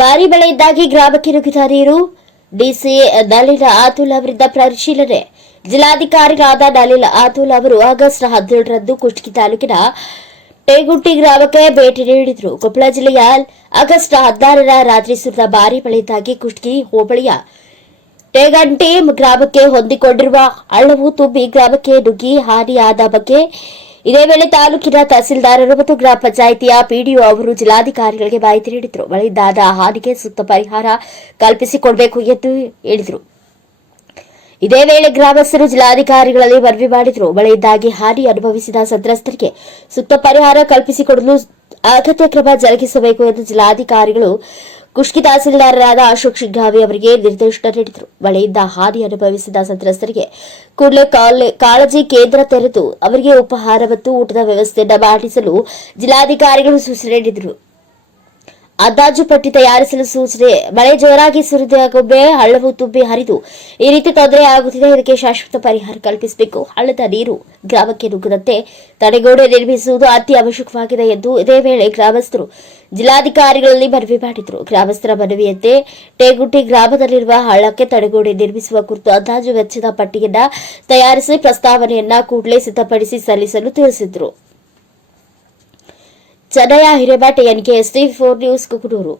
ಭಾರಿ ಮಳೆಯಿಂದಾಗಿ ಗ್ರಾಮಕ್ಕೆ ನೀರು ಡಿಸಿ ನಳಿನ ಆತುಲ್ ಅವರಿಂದ ಪರಿಶೀಲನೆ. ಜಿಲ್ಲಾಧಿಕಾರಿಗಳಾದ ನಲಿನ ಆತುಲ್ ಅವರು ಆಗಸ್ಟ್ ಹದಿನೇಳರಂದು ಕುಷ್ಟಗಿ ತಾಲೂಕಿನ ಟೇಗುಂಟಿ ಗ್ರಾಮಕ್ಕೆ ಭೇಟಿ ನೀಡಿದರು. ಕೊಪ್ಪಳ ಜಿಲ್ಲೆಯ ಆಗಸ್ಟ್ ಹದಿನಾರರ ರಾತ್ರಿ ಸುರಿದ ಭಾರಿ ಮಳೆಯಿಂದಾಗಿ ಕುಷ್ಟಗಿ ಹೋಬಳಿಯ ಟೇಗಂಟಿ ಗ್ರಾಮಕ್ಕೆ ಹೊಂದಿಕೊಂಡಿರುವ ಹಳ್ಳವು ತುಂಬಿ ಗ್ರಾಮಕ್ಕೆ ನುಗ್ಗಿ ಹಾನಿಯಾದ ಬಗ್ಗೆ ಇದೇ ವೇಳೆ ತಾಲೂಕಿನ ತಹಸೀಲ್ದಾರರು ಮತ್ತು ಗ್ರಾಮ ಪಂಚಾಯಿತಿಯ ಪಿಡಿಒ ಅವರು ಜಿಲ್ಲಾಧಿಕಾರಿಗಳಿಗೆ ಮಾಹಿತಿ ನೀಡಿದರು. ಮಳೆಯಿಂದಾದ ಹಾನಿಗೆ ಸೂಕ್ತ ಪರಿಹಾರ ಕಲ್ಪಿಸಿಕೊಡಬೇಕು ಎಂದು ಹೇಳಿದರು. ಇದೇ ವೇಳೆ ಗ್ರಾಮಸ್ಥರು ಜಿಲ್ಲಾಧಿಕಾರಿಗಳಲ್ಲಿ ಮನವಿ ಮಾಡಿದರು. ಮಳೆಯಿಂದಾಗಿ ಹಾನಿ ಅನುಭವಿಸಿದ ಸಂತ್ರಸ್ತರಿಗೆ ಸೂಕ್ತ ಪರಿಹಾರ ಕಲ್ಪಿಸಿಕೊಡಲು ಅಗತ್ಯ ಕ್ರಮ ಜರುಗಿಸಬೇಕು ಎಂದು ಜಿಲ್ಲಾಧಿಕಾರಿಗಳು ಕುಷ್ಕಿ ತಹಸೀಲ್ದಾರರಾದ ಅಶೋಕ್ ಶಿಗ್ಗಾವಿ ಅವರಿಗೆ ನಿರ್ದೇಶನ ನೀಡಿದರು. ಮಳೆಯಿಂದ ಹಾನಿ ಅನುಭವಿಸಿದ ಸಂತ್ರಸ್ತರಿಗೆ ಕೂಡಲೇ ಕಾಳಜಿ ಕೇಂದ್ರ ತೆರೆದು ಅವರಿಗೆ ಉಪಹಾರ ಮತ್ತು ಊಟದ ವ್ಯವಸ್ಥೆಯನ್ನು ಮಾಡಿಸಲು ಜಿಲ್ಲಾಧಿಕಾರಿಗಳು ಸೂಚನೆ ನೀಡಿದರು. ಅಂದಾಜು ಪಟ್ಟಿ ತಯಾರಿಸಲು ಸೂಚನೆ. ಮಳೆ ಜೋರಾಗಿ ಸುರಿದಾಗೊಮ್ಮೆ ಹಳ್ಳವು ತುಂಬಿ ಹರಿದು. ಈ ರೀತಿ ತೊಂದರೆ ಆಗುತ್ತಿದೆ. ಇದಕ್ಕೆ ಶಾಶ್ವತ ಪರಿಹಾರ ಕಲ್ಪಿಸಬೇಕು. ಹಳ್ಳದ ನೀರು ಗ್ರಾಮಕ್ಕೆ ನುಗ್ಗದಂತೆ ತಡೆಗೋಡೆ ನಿರ್ಮಿಸುವುದು ಅತಿ ಅವಶ್ಯಕವಾಗಿದೆ ಎಂದು ಇದೇ ವೇಳೆ ಗ್ರಾಮಸ್ಥರು, ಜಿಲ್ಲಾಧಿಕಾರಿಗಳಲ್ಲಿ ಮನವಿ ಮಾಡಿದರು. ಗ್ರಾಮಸ್ಥರ ಮನವಿಯಂತೆ ಟೇಗುಟ್ಟಿ ಗ್ರಾಮದಲ್ಲಿರುವ ಹಳ್ಳಕ್ಕೆ ತಡೆಗೋಡೆ ನಿರ್ಮಿಸುವ ಕುರಿತು ಅಂದಾಜು ವೆಚ್ಚದ ಪಟ್ಟಿಯನ್ನ ತಯಾರಿಸಿ ಪ್ರಸ್ತಾವನೆಯನ್ನ ಕೂಡಲೇ ಸಿದ್ಧಪಡಿಸಿ ಸಲ್ಲಿಸಲು ತಿಳಿಸಿದರು. Chennayya Hiremath NKST four news Kukanur